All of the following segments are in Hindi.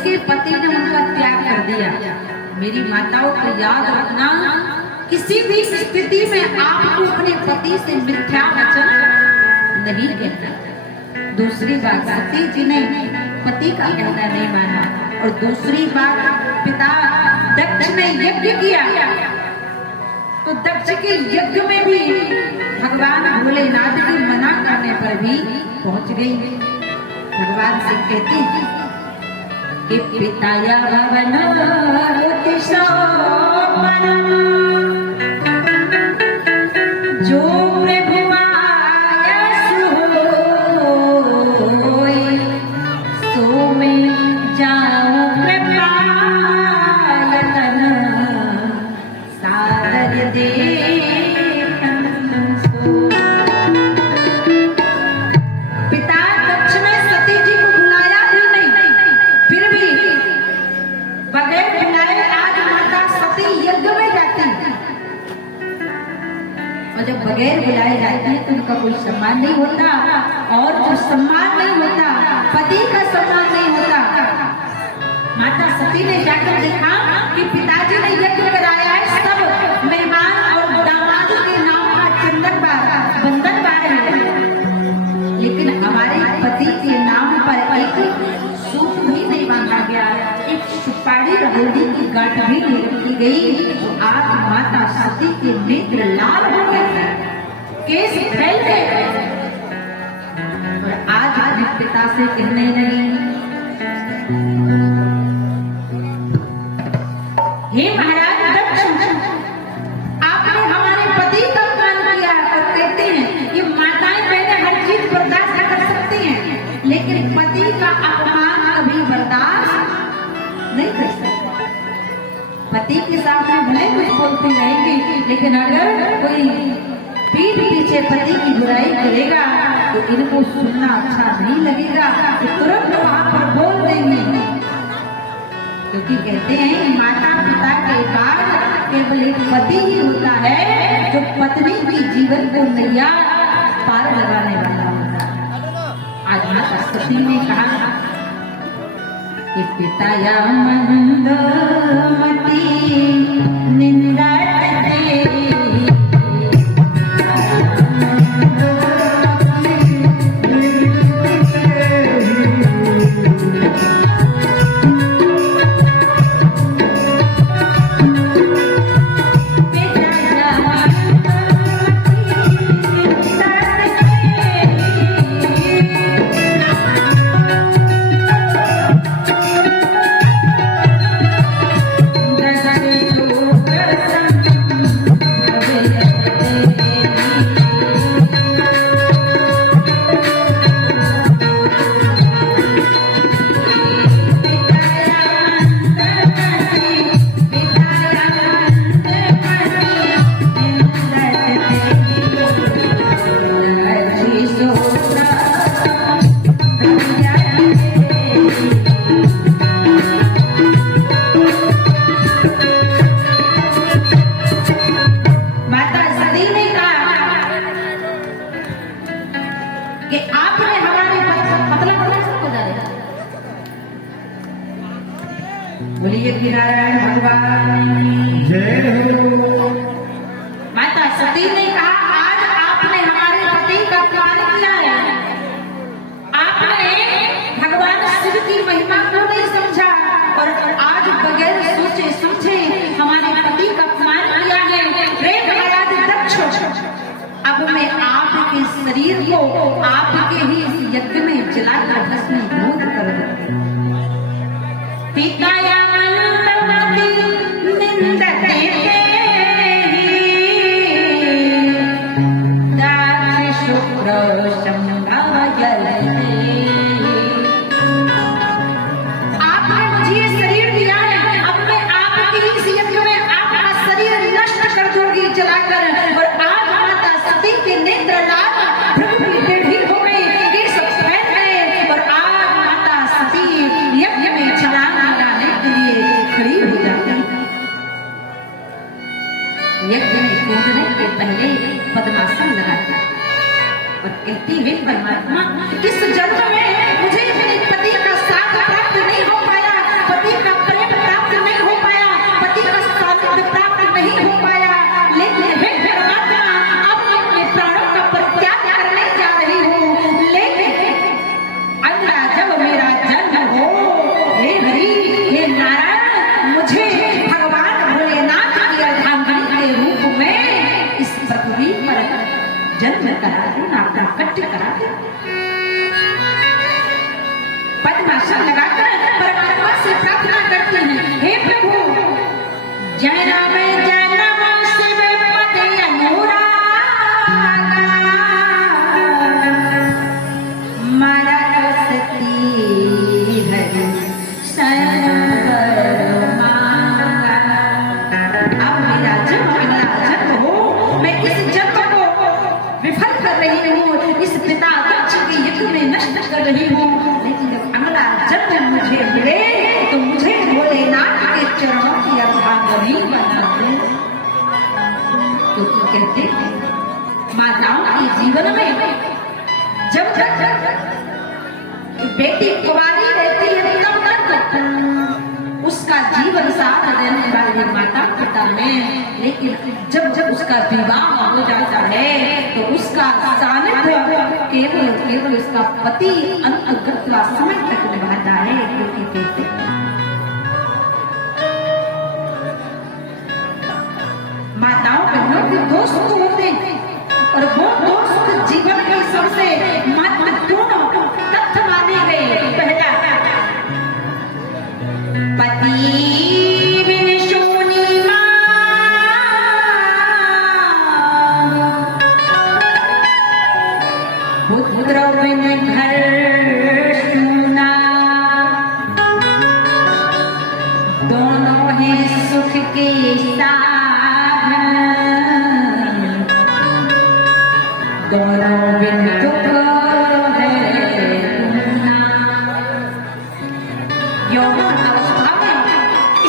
उनके पति ने उनका त्याग कर दिया। मेरी माताओं को याद रखना, किसी भी स्थिति में आपको अपने पति से मिथ्या वचन नहीं कहना। दूसरी बात, सती जी ने पति का कहना नहीं माना। और दूसरी बात, पिता दक्ष ने यज्ञ किया तो दक्ष के यज्ञ में भी भगवान भोलेनाथ के मना करने पर भी पहुंच गई। भगवान से कहती कि पिताया भवन जो प्रभु आया सोई, सो मैं जाऊं कृपायतन सादर दे। पिता दक्ष ने सती जी को बुलाया भी नहीं, फिर भी बगैर बुलाए आज माता सती यज्ञ में जाती। और जब बगैर बुलाए जाती है तो उनका कोई सम्मान नहीं होता, और जो सम्मान नहीं होता, पति का सम्मान नहीं होता। माता सती ने जाकर देखा कि पिताजी ने यज्ञ कराया है, सब मेहमान और दामाद के नाम का चंदन बंधन पा रहे हैं, लेकिन हमारे पति के नाम पर एक सूप भी नहीं बांधा गया, एक सुपारी हल्दी की गांठ भी नहीं रखी गई। तो आज माता सती के नेत्र लाल हो गए, केस फैल गए। और आज अपने पिता से कहने लगी, हे महाराज दक्ष, आपने हमारे पति का अपमान किया। और कहते हैं कि माताएं पहले हर चीज बर्दाश्त कर सकती हैं, लेकिन पति का अपमान कभी बर्दाश्त नहीं कर सकती। पति के सामने भले कुछ बोलती रहेंगी, लेकिन अगर कोई पीठ पीछे पति की बुराई करेगा तो इनको सुनना अच्छा नहीं लगेगा, तो तुरंत वहां पर बोल देंगे। क्योंकि कहते हैं कि माता पिता के बाद केवल एक पति ही होता है जो पत्नी की जीवन को नैया पार लगाने वाला होता है। आज माता सती ने कहा कि पिताया मंदमती निंदा बोलिए कि नारायण भगवान जय हो। माता सती ने कहा, आज आपने हमारे पति का अपमान किया है, आपने भगवान शिव की महिमा को नहीं समझा, और आज बगैर सोचे समझे हमारे पति का अपमान किया है। रे महाराज दक्ष, अब मैं आपके शरीर को आपके ही इस यज्ञ में जलाकर भस्मीभूत कर दूंगी। पिताया आपने मुझे शरीर दिया है, अब मैं आपके इस यज्ञ में आपका शरीर नष्ट कर दूंगी जलाकर। और आज माता सती के नेत्र लाल प्रभु की टेढ़ी हो गई, केस फैल गए, और आज माता सती यज्ञ में छलांग लगाने के लिए खड़ी हो जाती। यज्ञ में कूदने के पहले पद्मासन लगाती और कहती है, परमात्मा इस जन्म में मुझे अपने पति का साथ प्राप्त नहीं हो पाया, आसन लगाकर परमात्मा से प्रार्थना करती हैं, हे प्रभु जय राम शिव पद अनुरागा मरण सती हरि सर्वर मांगा। अब मेरा जन्म अगला जन्म हो, मैं इस जन्म को विफल कर रही हूँ, इस पिता दक्ष के युग में नष्ट कर रही हूँ, लेकिन जब अगला जन्म मुझे मिले तो मुझे भोलेनाथ के चरणों की अर्धांगिनी बना दे। क्योंकि कहते हैं माताओं के जीवन में जब तक बेटी कुंवारी रहती है तब तक उसका जीवन साथ देने वाले माता पिता हैं, लेकिन जब जब उसका विवाह हो जाता है तो उसका सानिध्य केवल उसका पति अंतगत समय तक निभाता है। क्योंकि कहते माताओं बहनों के दो सुख होते हैं और वो दो सुख जीवन के सबसे महत्वपूर्ण तथ्य माने गए। पहला पति बिन शूनी मां, पुत्र बिन घर सूना, दोनों ही सुख के साधन, दोनों बिन दुख है तुमना। यौवन अवस्था में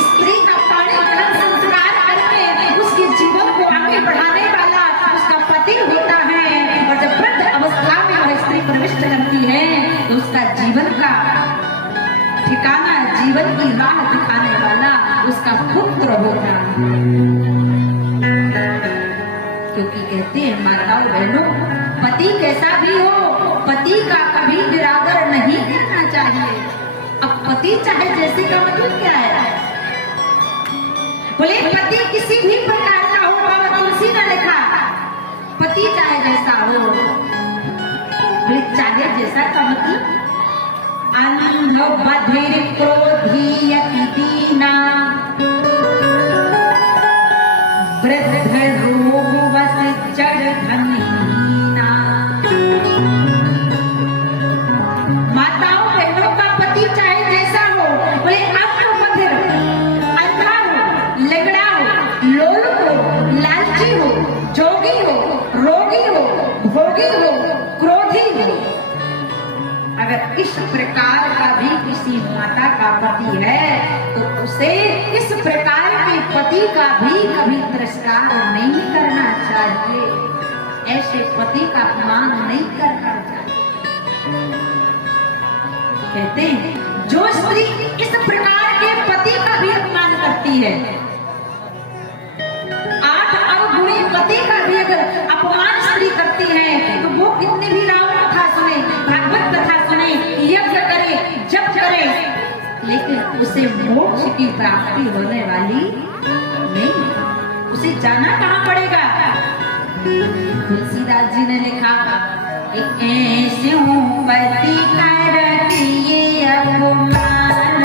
स्त्री का पाणी ग्रहण संस्कार करके उसके जीवन को आगे बढ़ाने वाला उसका पति होता है, और जब वृद्ध अवस्था में वह स्त्री प्रविष्ट करती है तो उसका जीवन का ठिकाना, जीवन की राह दिखाने वाला उसका पुत्र होता है। क्योंकि कहते हैं माताओं बहनों, पति कैसा भी हो, पति का कभी निरादर नहीं करना चाहिए। अब पति चाहे जैसे का मतलब क्या है? बोले पति किसी भी प्रकार का हो, बाबा तुलसी ने लिखा पति चाहे जैसा हो। बोले चाहे जैसा का मतलब अंध बधिर क्रोधी अति दीना, वृद्ध रोग वस जड़ धनहीना। माताओं बहनों का पति चाहे जैसा हो, बोले अंध बधिर, अंधा हो, लंगड़ा हो, लोल हो, लालची हो, जोगी हो, रोगी हो, भोगी हो, क्रोधी हो। अगर इस प्रकार का भी किसी माता का पति है तो उसे इस प्रकार के पति का भी कभी तिरस्कार नहीं करना चाहिए, ऐसे पति का अपमान नहीं करना चाहिए। कहते हैं जो स्त्री इस प्रकार के पति का भी अपमान करती है, 8 अवगुणी पति का भी अगर अपमान स्त्री करती है तो वो कितनी भी राम कथा सुने, भागवत कथा सुने, यज्ञ करे, जप करे, लेकिन उसे मोक्ष की प्राप्ति होने वाली नहीं। उसे जाना कहाँ पड़ेगा? तुलसीदास जी ने लिखा एक ऐसे पति करती अपमान,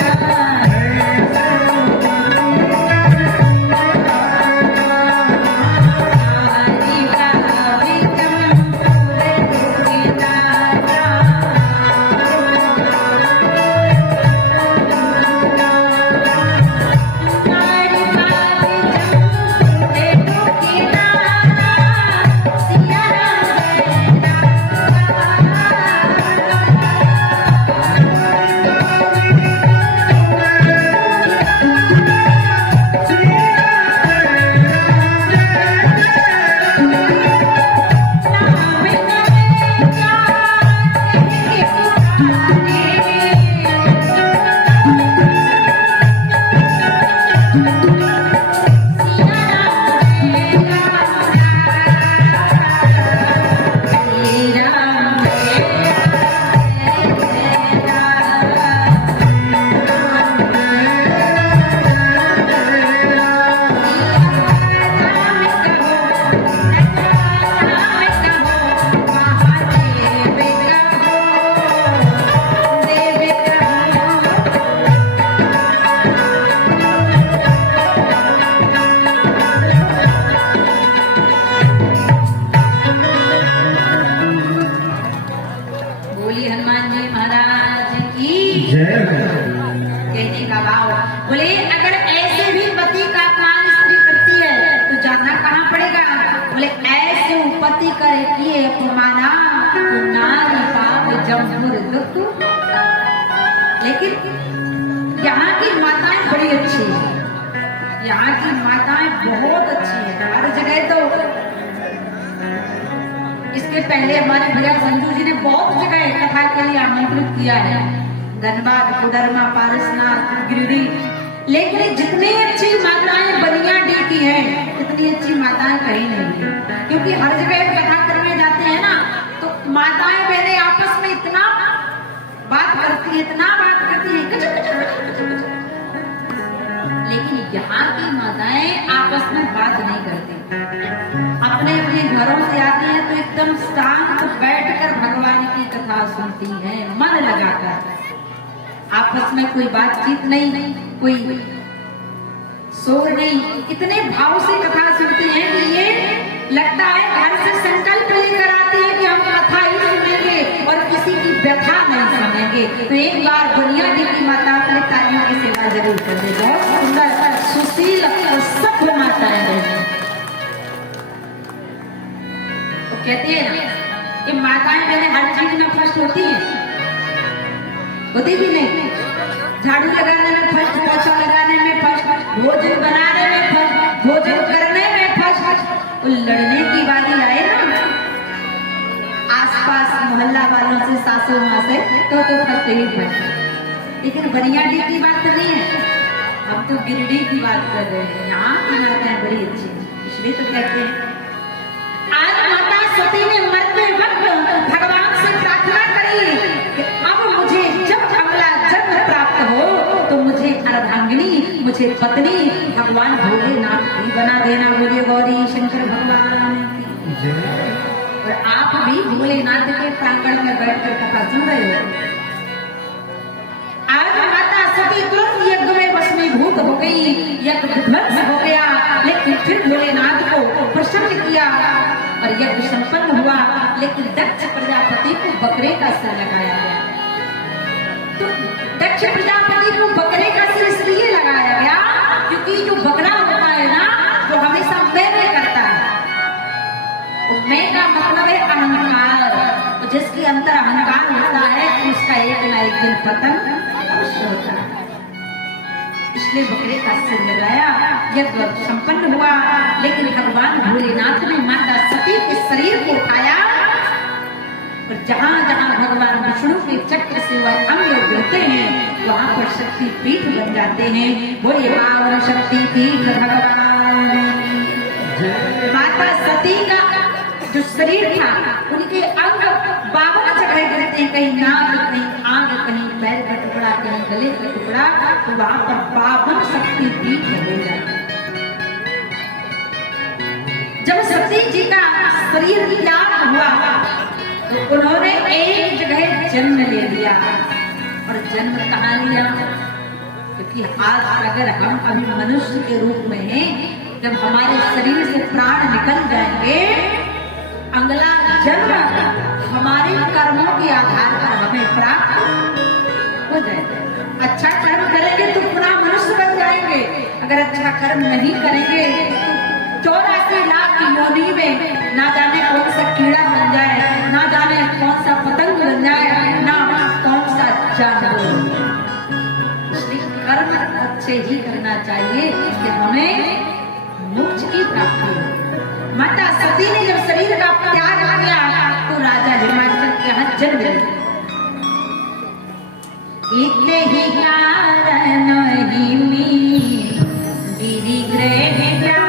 बोले अगर ऐसे भी पति का अपमान स्त्री करती है तो जाना कहाँ पड़ेगा? बोले ऐसे पति करे किए अपमाना तो नारी पाप जमहुर दुख। लेकिन यहाँ की माताएं बड़ी अच्छी है, यहाँ की माताएं बहुत अच्छी है। हर जगह तो इसके पहले हमारे भैया संजू जी ने बहुत जगह कथा के लिए आमंत्रित किया है, धनबाद, कुडरमा, पारसनाथ, गिरिडीह। लेकिन जितनी अच्छी माताएं बनियाडी की हैं, उतनी अच्छी माताएं कहीं नहीं है। क्योंकि हर जगह कथा करने जाते हैं ना, तो माताएं बहनें आपस में इतना बात करती है, इतना बात करती है, लेकिन यहाँ की माताएं आपस में बात नहीं करती। अपने अपने घरों से आती हैं तो एकदम शांत बैठकर भगवान की कथा सुनती हैं, मन लगाकर। आपस में कोई बातचीत नहीं, कोई शोर नहीं, इतने भाव से कथा सुनती हैं कि ये लगता है घर से संकल्प लेकर आती है कि हम कथा ही सुनेंगे और किसी की व्यथा नहीं सुनेंगे। तो एक बार बनियाडी की माता अपने तालियों की सेवा जरूर कर दे। बहुत सुंदर सुशील और सभ्य माताएं हैं। तो कहते हैं ना, ये माताएं मैंने हर चीज में फर्स्ट होती है, होती भी नहीं। झाड़ू लगाने में फर्स्ट, पोछा लगाने में फर्स्ट, भोजन बनाने में फर्स्ट, भोजन करने में फर्स्ट। तो लड़ने की बारी आए ना आसपास मोहल्ला वालों से, सासू माँ से, तो फर्स्ट ही फर्स्ट। लेकिन बनियाडी की बात तो नहीं है, हम तो गिरिडीह की बात कर रहे हैं। यहाँ की माताएं बड़ी अच्छी, इसलिए तो कहते हैं आज माता सती ने मरते वक्त भगवान से प्रार्थना करी कि अब मुझे जब अगला जन्म प्राप्त हो तो मुझे अर्धांगिनी, मुझे पत्नी भगवान भोलेनाथ की बना देना। बोलिए गौरी शंकर भगवान की। और आप भी भोलेनाथ के प्रांगण में बैठकर कथा सुन रहे हो। आज माता सती तुरंत यज्ञ में भस्मीभूत हो गई, यज्ञ ध्वंस हो गया, लेकिन फिर भोलेनाथ को प्रसन्न किया और यज्ञ संपन्न हुआ। लेकिन दक्ष प्रजापति को बकरे का सिर लगाया गया। तो दक्ष प्रजापति को बकरे का सिर इसलिए लगाया गया क्योंकि जो बकरा होता है ना, वो हमेशा मैं करता है। मैं का मतलब है अहंकार। तो जिसके अंदर अहंकार होता है उसका एक ना एक दिन पतन अवश्य होता है। इसलिए बकरे का सिर लगाया, यज्ञ संपन्न हुआ। लेकिन भगवान भोलेनाथ ने माता सती के शरीर को उठाया और जहां जहां भगवान विष्णु के चक्र से वह अंग गिरते हैं वहां पर शक्ति पीठ बन जाते हैं। बोले पावन शक्ति पीठ भगवान। माता सती का जो शरीर था, उनके अंग 52 जगह गिरते हैं, कहीं नाक, कहीं आंख, कहीं पैर का टुकड़ा, कहीं गले का टुकड़ा। तो वहां पर 52 शक्ति पीठ हो जाते। जब सती जी का शरीर त्याग हुआ तो उन्होंने एक जगह जन्म ले लिया। और जन्म कहाँ लिया? क्योंकि आज अगर हम अभी मनुष्य के रूप में हैं, जब हमारे शरीर से प्राण निकल जाएंगे, अगला जन्म हमारे कर्मों के आधार पर हमें प्राप्त हो जाएगा। अच्छा कर्म करेंगे तो पूरा मनुष्य बन जाएंगे, अगर अच्छा कर्म नहीं करेंगे तो 84 लाख की योनि में ना जाने कौन सा कीड़ा बन जाए, ना जाने कौन सा पतंग बन जाए, ना कौन सा जानवर। इसलिए कर्म अच्छे ही करना चाहिए कि हमें मोक्ष की प्राप्ति हो। माता सती ने जब शरीर का त्याग किया तो राजा हिमाचल के यहाँ जन्म लिया। इतने ही कारण ही गिरी ग्रह जाए।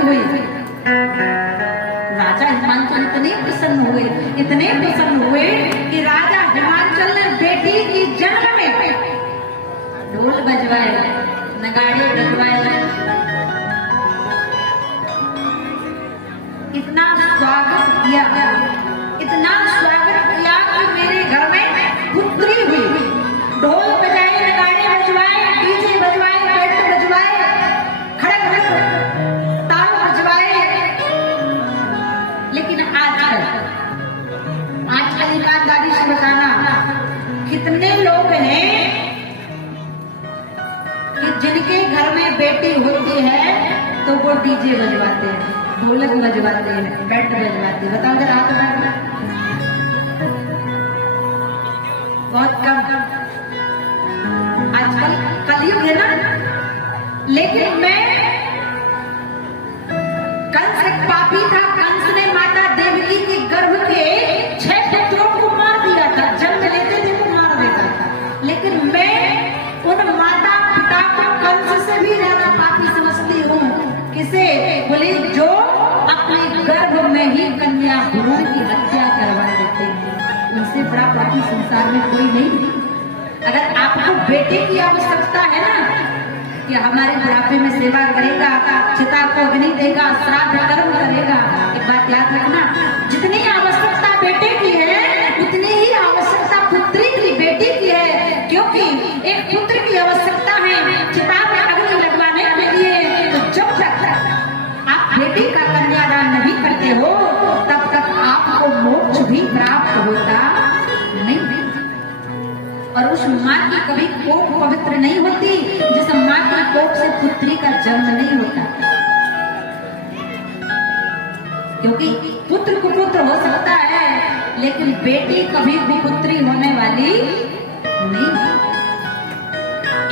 हुई। राजा हिमांचल इतने प्रसन्न हुए कि राजा हिमांचल ने बेटी की जन्म में ढोल बजवाए, नगाड़े बजवाए, इतना स्वागत किया कि मेरे घर में पुत्री हुई। ढोल बजाए, नगाड़े बजवाए, डीजे बजवाए, बैंड बजवाए, खड़क ताल बजवाए। लेकिन आजकल ईमानदारी से बताना, कितने लोग हैं कि जिनके घर में बेटी होती है तो वो डीजे बजवाते हैं, ढोलक बजवाते हैं, बैंड बजवाते हैं। बताओ जरा हाथ बहुत कम। आजकल कलयुग है ना। लेकिन मैं कंस एक पापी था। कंस ने माता देवकी के गर्भ के 6 पुत्रों को मार दिया था। जन्म लेते थे तो मार देता था। लेकिन मैं उन माता पिता को कंस से भी ज्यादा पापी समझती हूँ। किसे? बोले जो अपने गर्भ में ही कन्या भ्रूण की हत्या करवा देते हैं। उनसे बड़ा पापी संसार में कोई नहीं। अगर आपको बेटे की आवश्यकता है ना कि हमारे बुढ़ापे में सेवा करेगा, चिता को अग्नि देगा, श्राद्ध कर्म करेगा, एक बात याद रखना, जितनी आवश्यकता बेटे की है उतनी ही आवश्यकता पुत्री की, बेटी की है। क्योंकि एक पुत्र की आवश्यकता है चिता में अग्नि लगवाने के लिए। तो जब तक आप बेटी का कन्यादान नहीं करते हो तब तक आपको मोक्ष भी प्राप्त होता नहीं। और उस माँ की कभी कोख पवित्र नहीं होती जिस माँ की कोख से पुत्री का जन्म नहीं होता। क्योंकि पुत्र कुपुत्र हो सकता है लेकिन बेटी कभी भी पुत्री होने वाली नहीं।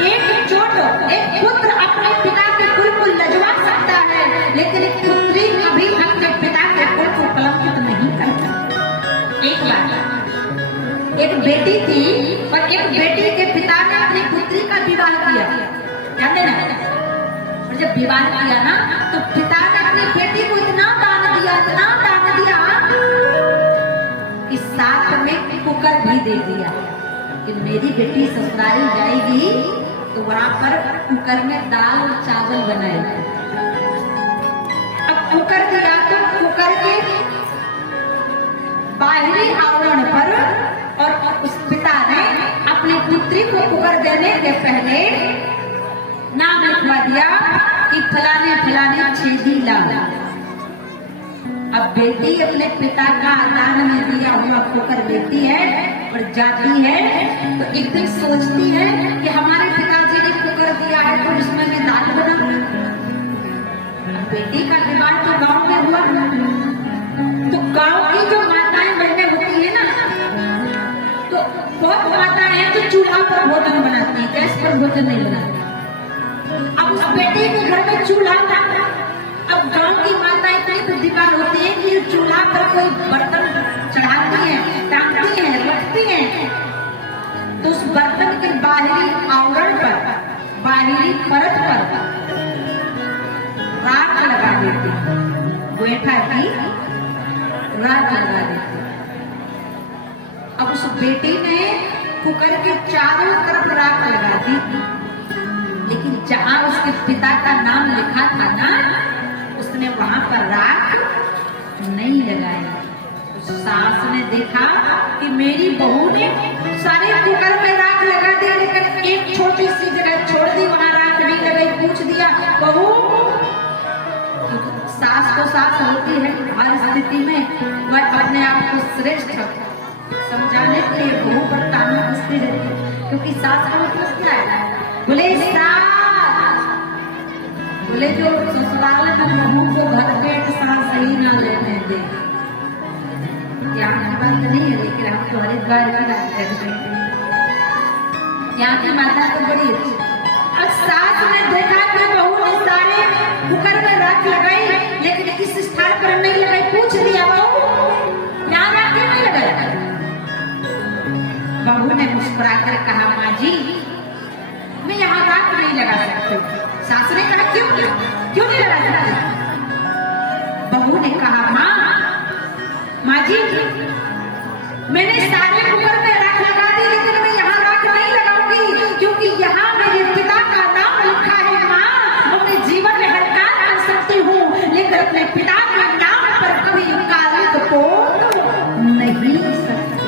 एक पुत्र अपने पिता के कुल को लजवा सकता है लेकिन एक पुत्री कभी अपने पिता के कुल को कलंकित नहीं करती। एक बात, एक बेटी थी और एक बेटी के पिता ने अपनी पुत्री का विवाह किया। जानते ना, और जब विवाह किया ना तो पिता ने अपनी बेटी को इतना दान दिया कि साथ में कुकर भी दे दिया कि मेरी बेटी ससुराली जाएगी तो वहां पर कुकर में दाल और चावल बनाएगी। अब कुकर दिया तो कुकर के बाहरी आवरण पर और उस पिता ने अपनी पुत्री को कुकर देने के पहले नाम लिखवा दिया कि फलाने फलाने चीजी लाओ। अब बेटी अपने पिता का दान में दिया हुआ कुकर लेती है और जाती है तो एक दिन सोचती है कि हमारे पिताजी ने कुकर दिया है तो उसमें मैं दाल बना। बेटी का विवाह तो गांव में हुआ तो गांव की जो माताएं बहनें होती है ना तो बहुत माताएं हैं जो चूल्हा पर भोजन बनाती है, गैस पर भोजन नहीं बनाती। अब उस बेटी के घर में चूल्हा था। अब गांव की माताएं इतनी बुद्धिमान होती है कि चूल्हा पर कोई बर्तन चढ़ाती है, टांगती है, रखती है तो उस बर्तन के बाहरी आवरण पर, बाहरी परत पर राख लगा देती, गोईठा की राख लगा देती। अब उस बेटी ने कुकर के चारों तरफ राख लगा दी लेकिन जहां उसके पिता का नाम लिखा था ना उसने वहां पर राख नहीं लगाया। उस सास ने देखा कि मेरी बहू ने सारे कुकर में राख लगा दी लेकिन एक छोटी सी जगह छोड़ दी, वहां राख नहीं लगाई। पूछ दिया, बहू, सास को सास होती है हर स्थिति में वह अपने आप को श्रेष्ठ समझाने के लिए बहू पर ताना कसती रहती है। क्योंकि सास का मतलब क्या है? बोले सास, बोले जो ससुराल में बहू को घर पेट सास सही ना लेने दे। यहाँ की बात नहीं है लेकिन हम तो हरिद्वार की बात करते हैं। यहाँ की माता तो बड़ी अच्छी। अब सास ने देखा कि बहू ने सारे कुकर में राख लगाई लेकिन इस स्थान पर नहीं लगाई। पूछ दिया, बहू यहाँ राख नहीं लगाई? बहू ने मुस्कुराकर कहा, माँ जी मैं यहाँ राख नहीं लगा सकती। सास ने कहा, क्यों नहीं लगा सकती? जी मैंने सारे कुकर में राख लगा दी, लेकिन मैं यहाँ राख नहीं लगाऊंगी, क्योंकि यहाँ मेरे पिता का नाम लिखा है। माँ, अपने जीवन में हर काम कर सकती हूँ, लेकिन अपने पिता के नाम पर कभी कालिक को नहीं सकती।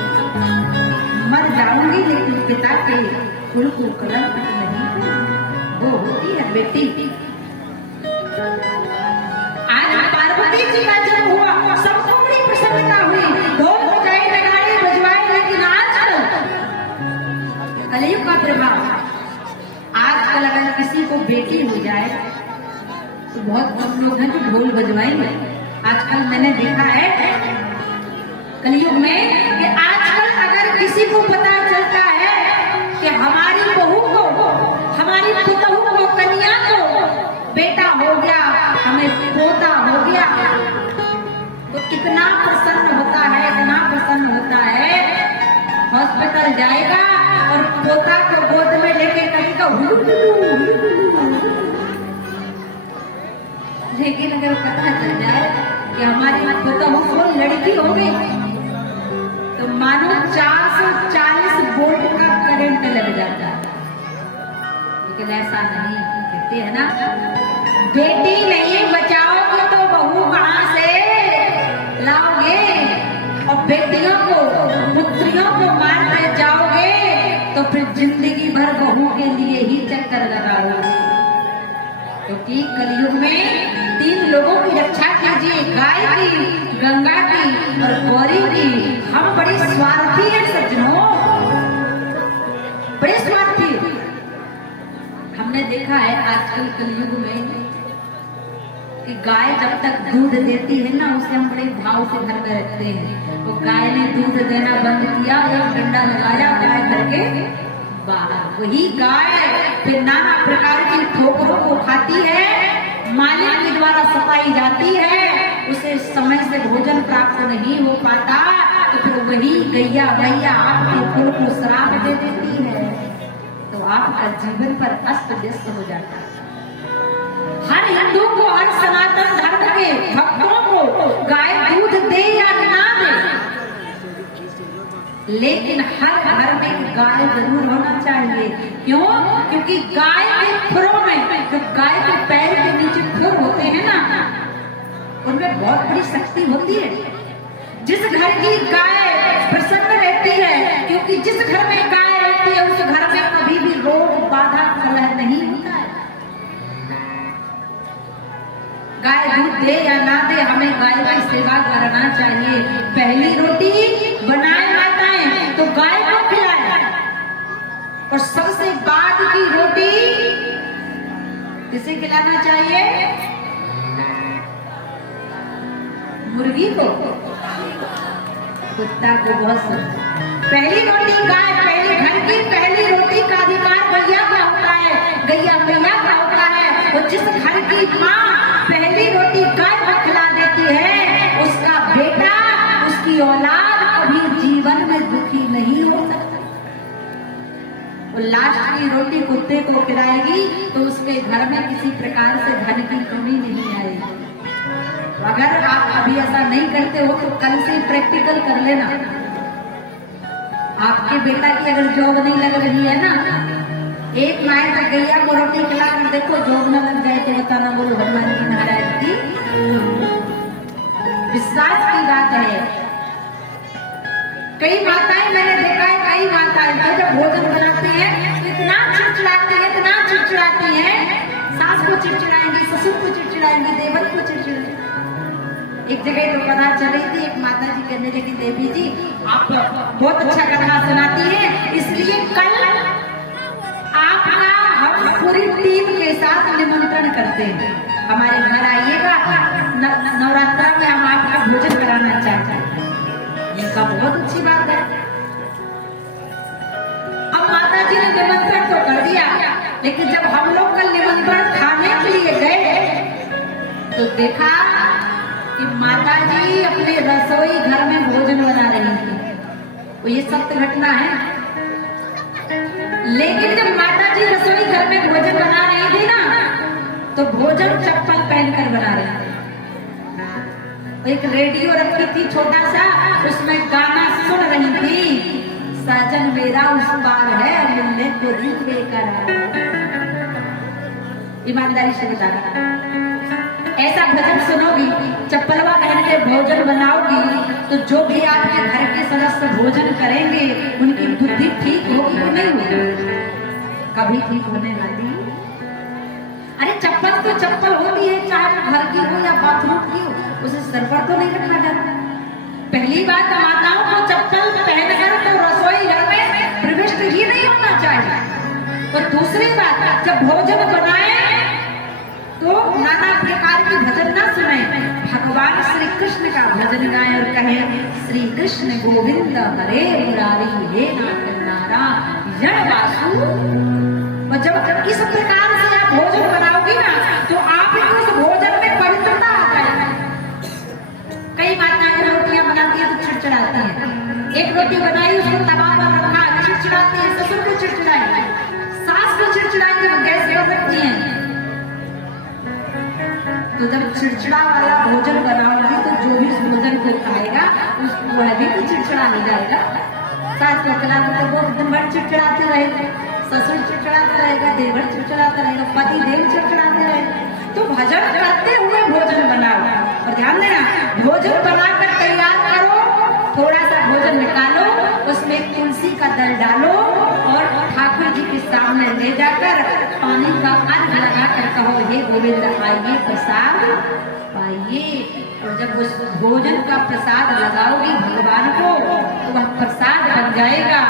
मर जाऊंगी लेकिन पिता के कुल को कलंक नहीं। वो होती है बेटी। आज पार्वती जी का जन्म हुआ, सबको बड़ी प्रसन्नता हुई, ढोल बजाए नगाड़े बजवाए, लेकिन आजकल कलयुग का प्रभाव, आजकल अगर किसी को बेटी हो जाए तो बहुत कम लोग हैं जो ढोल बजवाएंगे। आजकल मैंने देखा है कलयुग में कि आजकल अगर किसी को पता चलता है कि हमारी बहू को, हमारी पुतहू को, कन्या को बेटा हो गया, हमें पोता हो गया, तो इतना प्रसन्न होता है, इतना प्रसन्न होता है। हॉस्पिटल जाएगा और पोता को गोद में लेके कहेगा लेकिन अगर पता चल जाए कि हमारी पोता को लड़की हो गई तो मानो 440 वोल्ट का करंट लग जाता है। लेकिन ऐसा नहीं, कहते हैं ना, बेटी नहीं बचाओगे तो बहू कहां से लाओगे, और बेटियों को, पुत्रियों को मारते जाओगे तो फिर जिंदगी भर बहू के लिए ही चक्कर लगाओगे। क्योंकि कलयुग में 3 लोगों की रक्षा कीजिए, गाय की, गंगा की और गौरी की। हम बड़े स्वार्थी हैं सज्जनों, बड़े स्वार्थी। हमने देखा है आजकल कलयुग में कि गाय जब तक दूध देती है ना, उसे हम बड़े भाव से घर में रखते हैं। तो गाय ने दूध देना बंद किया, एक डंडा लगाया, गाय करके बाहर। वही गाय फिर नाना प्रकार की ठोकरों को खाती है, मालिक के द्वारा सताई जाती है, उसे समय से भोजन प्राप्त नहीं हो पाता, तो फिर वही गैया मैया आपके कुल को श्राप दे देती है, तो आपका जीवन पर अस्त व्यस्त हो जाता है। हर हिंदू को, हर सनातन धर्म के भक्तों को गाय दूध दे या ना दे, लेकिन हर घर में गाय जरूर होना चाहिए। क्यों? क्योंकि गाय के खुरों में, जो गाय के पैर के नीचे खुर होते हैं ना, उनमें बहुत बड़ी शक्ति होती है। जिस घर की गाय प्रसन्न रहती है, क्योंकि जिस घर में गाय रहती है उस घर में कभी भी रोग बाधा कलह नहीं होता है। गाय दूध दे या ना दे, हमें गाय की सेवा करना चाहिए। पहली रोटी बनाए माताएं तो गाय को खिलाए, और सबसे बाद की रोटी किसे खिलाना चाहिए? मुर्गी को, कुत्ता को बहुत। पहली रोटी गाय, पहली घर की पहली रोटी का अधिकार गैया का होता है, गैया मैया का होता है। तो जिस घर की माँ पहली रोटी गाय को खिला देती है, उसका बेटा, उसकी औलाद कभी जीवन में दुखी नहीं हो सकता। वो लास्ट की रोटी कुत्ते को खिलाएगी तो उसके घर में किसी प्रकार से धन की कमी नहीं आएगी। अगर आप अभी ऐसा नहीं करते हो तो कल से प्रैक्टिकल कर लेना। आपके बेटा की अगर जॉब नहीं लग रही है ना, एक माए तक गैया को रोटी खिला कर देखो, जॉब न लग जाए तो बताना, बोलो हनुमान जी महाराज की। विश्वास की बात है। कई माताएं मैंने देखा है, कई माताएं तो जब भोजन बनाती हैं इतना चिड़चिड़ाती है, इतना चिड़चिड़ाती है, सास को चिड़चिड़ाएंगी, ससुर को चिड़चिड़ाएंगी, देवर को चिड़चिड़ाएंगी। एक जगह तो पता चल रही थी, एक माता जी कहने लगी, देवी जी आप बहुत अच्छा कथा सुनाती है, इसलिए कल आपका हम पूरी टीम के साथ निमंत्रण करते हैं, हमारे घर आइएगा, नवरात्रा में हम आपका भोजन कराना चाहते हैं। इनका बहुत अच्छी बात है। अब माता जी ने निमंत्रण तो कर दिया, लेकिन जब हम लोग कल निमंत्रण खाने के लिए गए तो देखा कि माता जी अपने रसोई घर में भोजन बना रही थी। तो ये सत्य घटना है। लेकिन जब माता जी रसोई घर में भोजन बना रही थी ना, तो भोजन चप्पल पहनकर बना रही थी। एक रेडियो रखी थी छोटा सा, उसमें गाना सुन रही थी, साजन मेरा उस पार है मिलने को दिल बेकरार। ईमानदारी से बताना, ऐसा भजन सुनोगी, चप्पलवा पहन के भोजन बनाओगी, तो जो भी आपके घर के सदस्य भोजन करेंगे उनकी बुद्धि ठीक होगी कि नहीं होगी? कभी ठीक होने वाली? अरे चप्पल तो चप्पल होती है, चाहे घर की हो या बाथरूम की हो, उसे सर पर तो नहीं रखना जाता। पहली बात, माताओं को चप्पल पहनकर तो रसोई घर में प्रविष्ट ही नहीं होना चाहिए। और दूसरी बात, जब भोजन बनाए तो नाना प्रकार के भजन ना सुने, भगवान श्री कृष्ण का भजन गाएं और कहें श्री कृष्ण गोविंद हरे मुरारी हे नाथ नारायण वासु। और जब इस प्रकार से आप भोजन बनाओगी ना, तो आप ही उस भोजन में पवित्रता आ जाएगी। कई माताएं रोटियां बनाती है तो चिड़चिड़ाती है, एक रोटी बनाई उसको तवा पर रखा, चिड़चिड़ाती है, ससुर को चिड़चिड़ाई, सास को चिड़चिड़ाई, जब गैस पर रखती है। तो जब चिड़चिड़ा वाला भोजन बनाओगी तो जो भी उस भोजन को खाएगा उसको भी तो चिड़चिड़ा हो जाएगा। सास को खिला तो वो दिन भर चिड़चिड़ाते रहेगा, ससुर चिड़चिड़ाता रहेगा, देवर चिड़चिड़ाता रहेगा, पति देव चिड़चिड़ाते रहेगा। तो भजन करते हुए भोजन बनाओ। और ध्यान देना, भोजन बनाकर तैयार करो, थोड़ा सा भोजन निकालो, उसमें तुलसी का दल डालो और ठाकुर जी के सामने ले जाकर पानी का अर्घ लगाकर कहो हे गोविंद आइए प्रसाद पाइए। और जब उस भोजन का प्रसाद लगाओगी भगवान को तो वह प्रसाद बन जाएगा।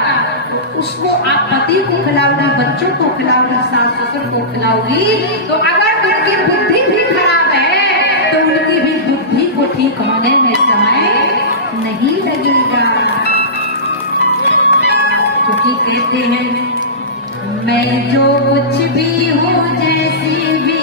तो उसको आप पति को खिलाओगी, बच्चों को खिलाओगी, सास ससुर को खिलाओगी। तो अगर उनकी बुद्धि भी खराब है तो उनकी भी बुद्धि को ठीक होने में समय नहीं लगेगा। क्योंकि कहते हैं मैं जो कुछ भी हूँ, जैसी भी